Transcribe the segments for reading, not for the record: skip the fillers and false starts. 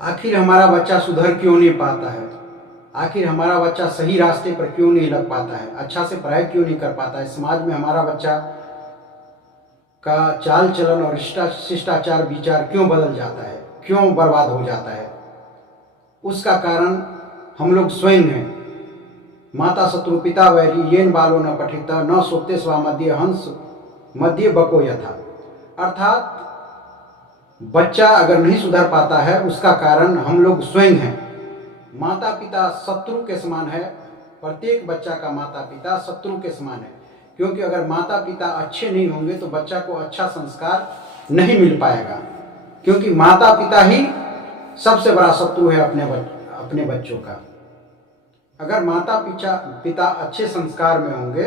आखिर हमारा बच्चा सुधर क्यों नहीं पाता है? आखिर हमारा बच्चा सही रास्ते पर क्यों नहीं लग पाता है? अच्छा से पढ़ाई क्यों नहीं कर पाता है? समाज में हमारा बच्चा का चाल चलन और शिष्टाचार विचार क्यों बदल जाता है, क्यों बर्बाद हो जाता है? उसका कारण हम लोग स्वयं हैं। माता शत्रु पिता वैरी येन बालो न पठिता न सोते स्वा मध्य हंस मध्य बको यथा। अर्थात बच्चा अगर नहीं सुधर पाता है उसका कारण हम लोग स्वयं हैं। माता पिता शत्रु के समान है। प्रत्येक बच्चा का माता पिता शत्रु के समान है, क्योंकि अगर माता पिता अच्छे नहीं होंगे तो बच्चा को अच्छा संस्कार नहीं मिल पाएगा, क्योंकि माता पिता ही सबसे बड़ा शत्रु है अपने बच्चों का। अगर माता पिता अच्छे संस्कार में होंगे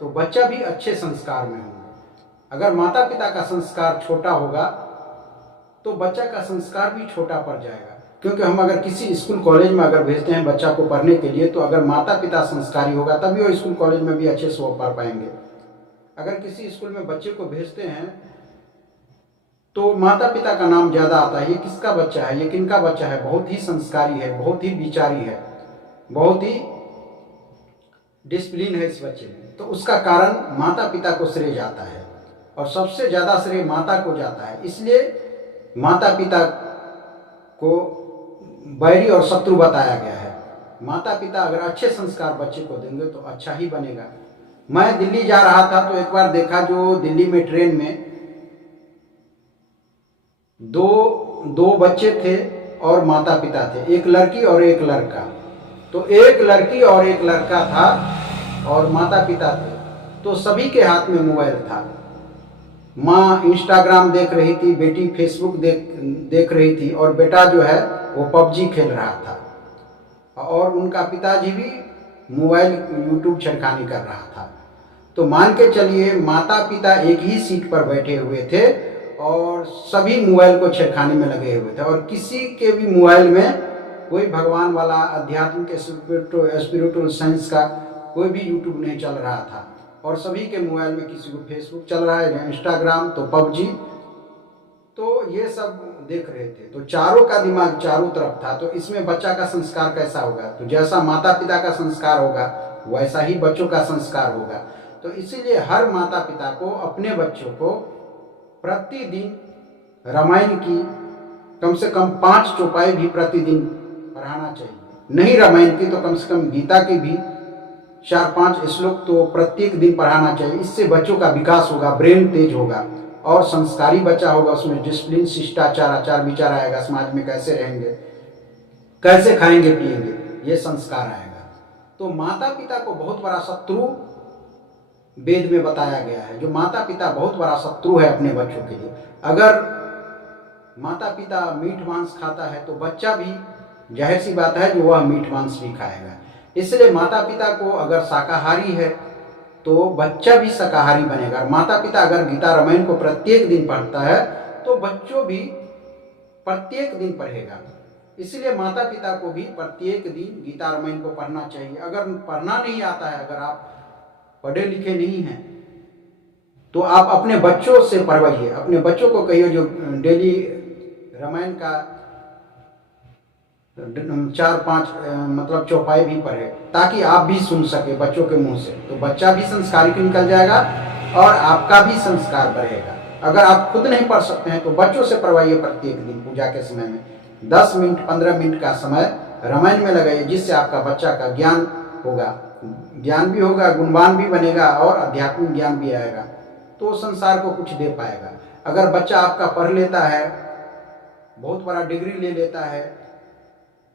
तो बच्चा भी अच्छे संस्कार में होंगे। अगर माता पिता का संस्कार छोटा होगा तो बच्चा का संस्कार भी छोटा पड़ जाएगा, क्योंकि हम अगर किसी स्कूल कॉलेज में अगर भेजते हैं बच्चा को पढ़ने के लिए, तो अगर माता पिता संस्कारी होगा तभी वो स्कूल कॉलेज में भी अच्छे से वो पढ़ पाएंगे। अगर किसी स्कूल में बच्चे को भेजते हैं तो माता पिता का नाम ज़्यादा आता है, ये किसका बच्चा है, ये किनका बच्चा है, बहुत ही संस्कारी है, बहुत ही विचारी है, बहुत ही डिसिप्लिन है इस बच्चे में। तो उसका कारण माता पिता को श्रेय जाता है, और सबसे ज़्यादा श्रेय माता को जाता है। इसलिए माता पिता को बैरी और शत्रु बताया गया है। माता पिता अगर अच्छे संस्कार बच्चे को देंगे तो अच्छा ही बनेगा। मैं दिल्ली जा रहा था तो एक बार देखा, जो दिल्ली में ट्रेन में दो बच्चे थे और माता पिता थे, एक लड़की और एक लड़का। तो एक लड़की और एक लड़का था और माता पिता थे, तो सभी के हाथ में मोबाइल था। माँ इंस्टाग्राम देख रही थी, बेटी फेसबुक देख रही थी, और बेटा जो है वो पबजी खेल रहा था, और उनका पिताजी भी मोबाइल यूट्यूब छेड़खानी कर रहा था। तो मान के चलिए माता पिता एक ही सीट पर बैठे हुए थे और सभी मोबाइल को छेड़खानी में लगे हुए थे, और किसी के भी मोबाइल में कोई भगवान वाला आध्यात्मिक स्पिरिचुअल साइंस का कोई भी यूट्यूब नहीं चल रहा था, और सभी के मोबाइल में किसी को फेसबुक चल रहा है, इंस्टाग्राम, तो पबजी, तो ये सब देख रहे थे। तो चारों का दिमाग चारों तरफ था। तो इसमें बच्चा का संस्कार कैसा होगा? तो जैसा माता पिता का संस्कार होगा वैसा ही बच्चों का संस्कार होगा। तो इसीलिए हर माता पिता को अपने बच्चों को प्रतिदिन रामायण की कम से कम 5 चौपाई भी प्रतिदिन पढ़ाना चाहिए। नहीं रामायण की तो कम से कम गीता की भी 4-5 श्लोक तो प्रत्येक दिन पढ़ाना चाहिए। इससे बच्चों का विकास होगा, ब्रेन तेज होगा और संस्कारी बच्चा होगा। उसमें डिसिप्लिन, शिष्टाचार, आचार विचार आएगा, समाज में कैसे रहेंगे, कैसे खाएंगे पिएंगे, ये संस्कार आएगा। तो माता पिता को बहुत बड़ा शत्रु वेद में बताया गया है। जो माता पिता बहुत बड़ा शत्रु है अपने बच्चों के लिए। अगर माता पिता मीठ मांस खाता है तो बच्चा भी जाहिर सी बात है कि वह मीठ मांस भी खाएगा। इसलिए माता पिता को अगर शाकाहारी है तो बच्चा भी शाकाहारी बनेगा। माता पिता अगर गीता रामायण को प्रत्येक दिन पढ़ता है तो बच्चों भी प्रत्येक दिन पढ़ेगा। इसलिए माता पिता को भी प्रत्येक दिन गीता रामायण को पढ़ना चाहिए। अगर पढ़ना नहीं आता है, अगर आप पढ़े लिखे नहीं हैं, तो आप अपने बच्चों से पढ़वाइए। अपने बच्चों को कहिए जो डेली रामायण का 4-5 मतलब चौपाई भी पढ़े, ताकि आप भी सुन सके बच्चों के मुंह से। तो बच्चा भी संस्कारिक निकल जाएगा और आपका भी संस्कार बढ़ेगा। अगर आप खुद नहीं पढ़ सकते हैं तो बच्चों से पढ़वाइए। प्रत्येक दिन पूजा के समय में 10 मिनट 15 मिनट का समय रामायण में लगाइए, जिससे आपका बच्चा का ज्ञान होगा, ज्ञान भी होगा, गुणवान भी बनेगा और आध्यात्मिक ज्ञान भी आएगा, तो संसार को कुछ दे पाएगा। अगर बच्चा आपका पढ़ लेता है, बहुत बड़ा डिग्री ले लेता है,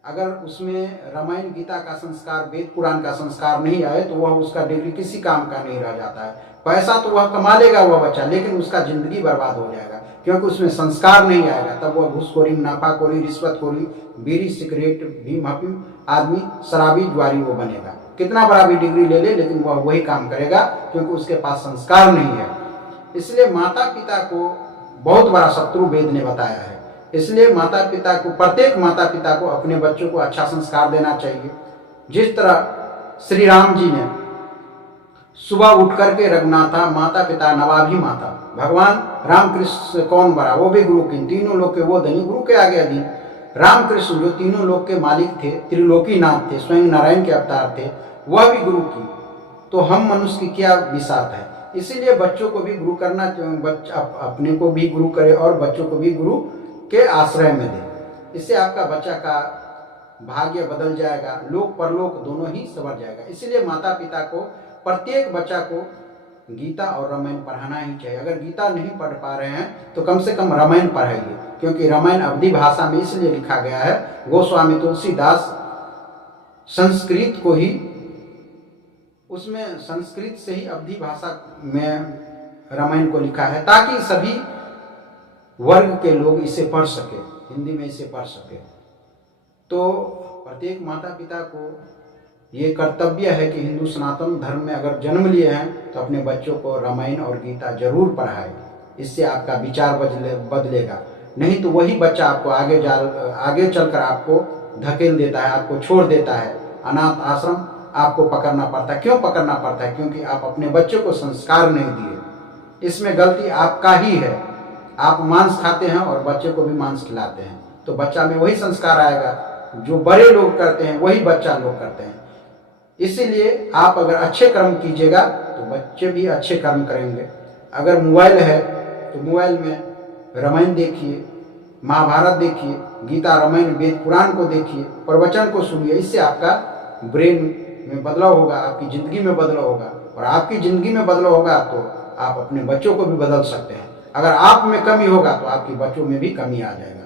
अगर उसमें रामायण गीता का संस्कार, वेद पुराण का संस्कार नहीं आए तो वह उसका डिग्री किसी काम का नहीं रह जाता है। पैसा तो वह कमा लेगा वह बच्चा, लेकिन उसका जिंदगी बर्बाद हो जाएगा, क्योंकि उसमें संस्कार नहीं आएगा। तब वह घूसखोरी, मुनाफाखोरी, रिश्वतखोरी, बीड़ी, सिगरेट, भीम हफीम आदमी, शराबी, जुआरी वो बनेगा। कितना बड़ा भी डिग्री ले ले, लेकिन वह वही काम करेगा, क्योंकि उसके पास संस्कार नहीं है। इसलिए माता पिता को बहुत बड़ा शत्रु वेद ने बताया है। इसलिए माता पिता को, प्रत्येक माता पिता को अपने बच्चों को अच्छा संस्कार देना चाहिए। जिस तरह श्री राम जी ने सुबह उठ करके रघुनाथा, माता पिता, नवाभी माता, भगवान राम कृष्ण से कौन बड़ा, वो भी गुरु की, तीनों लोग के वो धनी, गुरु के आगे अधीन। रामकृष्ण जो तीनों लोक के मालिक थे, त्रिलोकीनाथ थे, स्वयं नारायण के अवतार थे, वह भी गुरु की, तो हम मनुष्य की क्या बिसात है। इसीलिए बच्चों को भी गुरु करना, अपने को भी गुरु करे और बच्चों को भी गुरु के आश्रय में दे। इससे आपका बच्चा का भाग्य बदल जाएगा, लोक परलोक दोनों ही संवर जाएगा। इसलिए माता पिता को प्रत्येक बच्चा को गीता और रामायण पढ़ाना ही चाहिए। अगर गीता नहीं पढ़ पा रहे हैं तो कम से कम रामायण पढ़ाइए, क्योंकि रामायण अवधी भाषा में इसलिए लिखा गया है। गोस्वामी तुलसीदास संस्कृत को ही, उसमें संस्कृत से ही अवधी भाषा में रामायण को लिखा है, ताकि सभी वर्ग के लोग इसे पढ़ सके, हिंदी में इसे पढ़ सके। तो प्रत्येक माता पिता को ये कर्तव्य है कि हिंदू सनातन धर्म में अगर जन्म लिए हैं तो अपने बच्चों को रामायण और गीता जरूर पढ़ाए। इससे आपका विचार बदलेगा। नहीं तो वही बच्चा आपको आगे चलकर आपको धकेल देता है, आपको छोड़ देता है। अनाथ आश्रम आपको पकड़ना पड़ता है। क्यों पकड़ना पड़ता है? क्योंकि आप अपने बच्चों को संस्कार नहीं दिए। इसमें गलती आपका ही है। आप मांस खाते हैं और बच्चे को भी मांस खिलाते हैं, तो बच्चा में वही संस्कार आएगा जो बड़े लोग करते हैं, वही बच्चा लोग करते हैं। इसीलिए आप अगर अच्छे कर्म कीजिएगा तो बच्चे भी अच्छे कर्म करेंगे। अगर मोबाइल है तो मोबाइल में रामायण देखिए, महाभारत देखिए, गीता रामायण वेद पुराण को देखिए, प्रवचन को सुनिए। इससे आपका ब्रेन में बदलाव होगा, आपकी ज़िंदगी में बदलाव होगा, और आपकी ज़िंदगी में बदलाव होगा तो आप अपने बच्चों को भी बदल सकते हैं। अगर आप में कमी होगा तो आपके बच्चों में भी कमी आ जाएगा।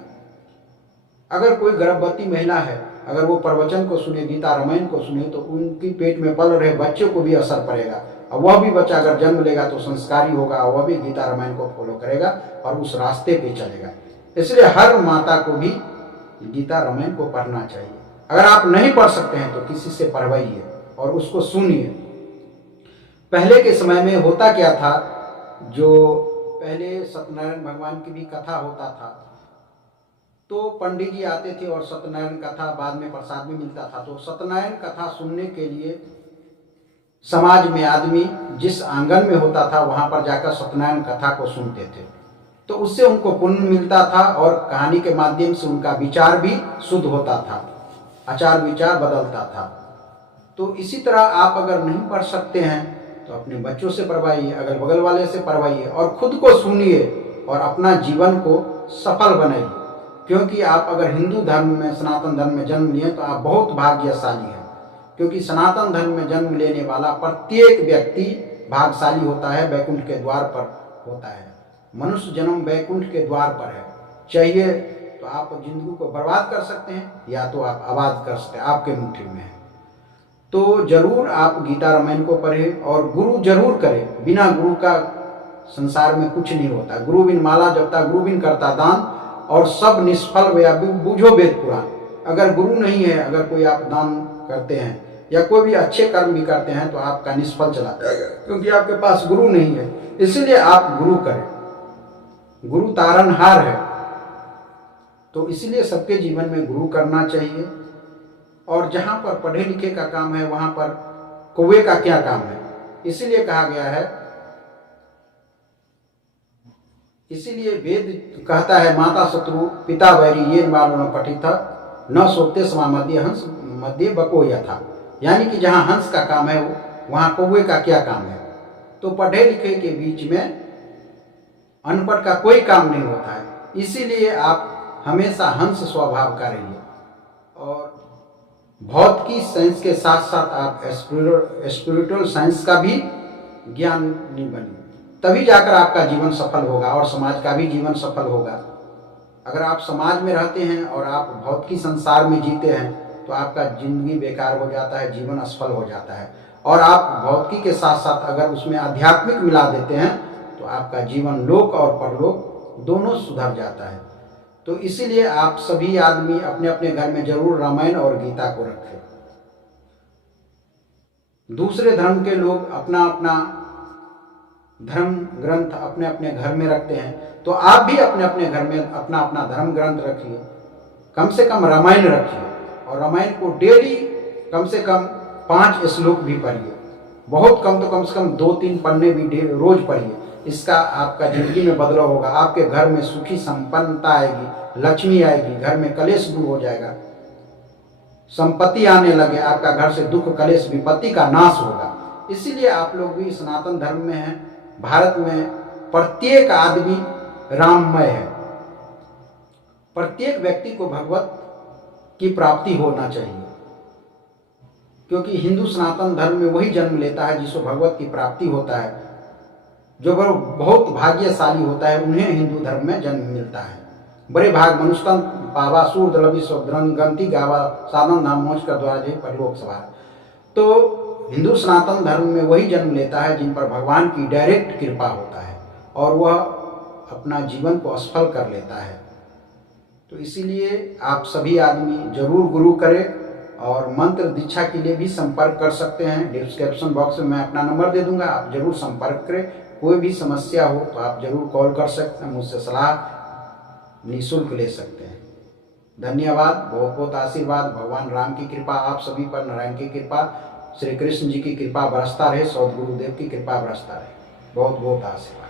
अगर कोई गर्भवती महिला है, अगर वो प्रवचन को सुने, गीता रामायण को सुने, तो उनकी पेट में पल रहे बच्चे को भी असर पड़ेगा, और वह भी बच्चा अगर जन्म लेगा तो संस्कारी होगा, वह भी गीता रामायण को फॉलो करेगा और उस रास्ते पे चलेगा। इसलिए हर माता को भी गीता रामायण को पढ़ना चाहिए। अगर आप नहीं पढ़ सकते हैं तो किसी से पढ़वाइए और उसको सुनिए। पहले के समय में होता क्या था, जो पहले सत्यनारायण भगवान की भी कथा होता था, तो पंडित जी आते थे और सत्यनारायण कथा, बाद में प्रसाद भी मिलता था। तो सत्यनारायण कथा सुनने के लिए समाज में आदमी जिस आंगन में होता था वहां पर जाकर सत्यनारायण कथा को सुनते थे, तो उससे उनको पुण्य मिलता था और कहानी के माध्यम से उनका विचार भी शुद्ध होता था, आचार विचार बदलता था। तो इसी तरह आप अगर नहीं पढ़ सकते हैं तो अपने बच्चों से पढ़वाइए, अगल बगल वाले से पढ़वाइए, और खुद को सुनिए और अपना जीवन को सफल बनाइए। क्योंकि आप अगर हिंदू धर्म में, सनातन धर्म में जन्म लिए तो आप बहुत भाग्यशाली हैं, क्योंकि सनातन धर्म में जन्म लेने वाला प्रत्येक व्यक्ति भाग्यशाली होता है, वैकुंठ के द्वार पर होता है। मनुष्य जन्म वैकुंठ के द्वार पर है। चाहिए तो आप जिंदगी को बर्बाद कर सकते हैं, या तो आप आबाद कर सकते हैं, आपके मुट्ठी में है। तो जरूर आप गीता रामायण को पढ़ें और गुरु जरूर करें। बिना गुरु का संसार में कुछ नहीं होता। गुरु बिन माला जपता, गुरु बिन करता दान, और सब निष्फल हुआ बूझो वेद पुराण। अगर गुरु नहीं है, अगर कोई आप दान करते हैं या कोई भी अच्छे कर्म भी करते हैं तो आपका निष्फल चला जाएगा, क्योंकि आपके पास गुरु नहीं है। इसलिए आप गुरु करें। गुरु तारनहार है, तो इसलिए सबके जीवन में गुरु करना चाहिए। और जहाँ पर पढ़े लिखे का काम है वहाँ पर कौवे का क्या काम है, इसीलिए कहा गया है। इसीलिए वेद कहता है, माता शत्रु पिता वैरी ये मानो पठित न सोते समा मध्य हंस मध्य बको यथा। यानी कि जहाँ हंस का काम है वहाँ कौवे का क्या काम है। तो पढ़े लिखे के बीच में अनपढ़ का कोई काम नहीं होता है। इसीलिए आप हमेशा हंस स्वभाव का रहिए, और भौतिकी साइंस के साथ साथ आप स्पिरिचुअल साइंस का भी ज्ञानी बनिए, तभी जाकर आपका जीवन सफल होगा और समाज का भी जीवन सफल होगा। अगर आप समाज में रहते हैं और आप भौतिकी संसार में जीते हैं तो आपका जिंदगी बेकार हो जाता है, जीवन असफल हो जाता है। और आप भौतिकी के साथ साथ अगर उसमें आध्यात्मिक मिला देते हैं तो आपका जीवन लोक और परलोक दोनों सुधर जाता है। तो इसीलिए आप सभी आदमी अपने अपने घर में जरूर रामायण और गीता को रखें। दूसरे धर्म के लोग अपना अपना धर्म ग्रंथ अपने अपने घर में रखते हैं, तो आप भी अपने अपने घर में अपना अपना धर्म ग्रंथ रखिए। कम से कम रामायण रखिए, और रामायण को डेली कम से कम 5 श्लोक भी पढ़िए। बहुत कम तो कम से कम 2-3 पन्ने भी रोज पढ़िए। इसका आपका जिंदगी में बदलाव होगा। आपके घर में सुखी संपन्नता आएगी, लक्ष्मी आएगी, घर में कलेश दूर हो जाएगा, संपत्ति आने लगे, आपका घर से दुख कलेश विपत्ति का नाश होगा। इसीलिए आप लोग भी सनातन धर्म में हैं। भारत में प्रत्येक आदमी राममय है, प्रत्येक व्यक्ति को भगवत की प्राप्ति होना चाहिए, क्योंकि हिंदू सनातन धर्म में वही जन्म लेता है जिसको भगवत की प्राप्ति होता है। जो बहुत भाग्यशाली होता है उन्हें हिंदू धर्म में जन्म मिलता है। बड़े भाग मनुष्यतन पावा सूर दलवी गंती गावा साधन नाम मोच का द्वारा जय परलोक सवार। तो हिंदू सनातन धर्म में वही जन्म लेता है जिन पर भगवान की डायरेक्ट कृपा होता है और वह अपना जीवन को असफल कर लेता है। तो इसीलिए आप सभी आदमी जरूर गुरु करें और मंत्र दीक्षा के लिए भी संपर्क कर सकते हैं। डिस्क्रिप्शन बॉक्स में मैं अपना नंबर दे दूंगा, आप जरूर संपर्क करें। कोई भी समस्या हो तो आप जरूर कॉल कर सकते हैं, मुझसे सलाह निःशुल्क ले सकते हैं। धन्यवाद, बहुत बहुत आशीर्वाद। भगवान राम की कृपा आप सभी पर, नारायण की कृपा, श्री कृष्ण जी की कृपा बरसता रहे, सद्गुरुदेव की कृपा बरसता रहे। बहुत बहुत आशीर्वाद।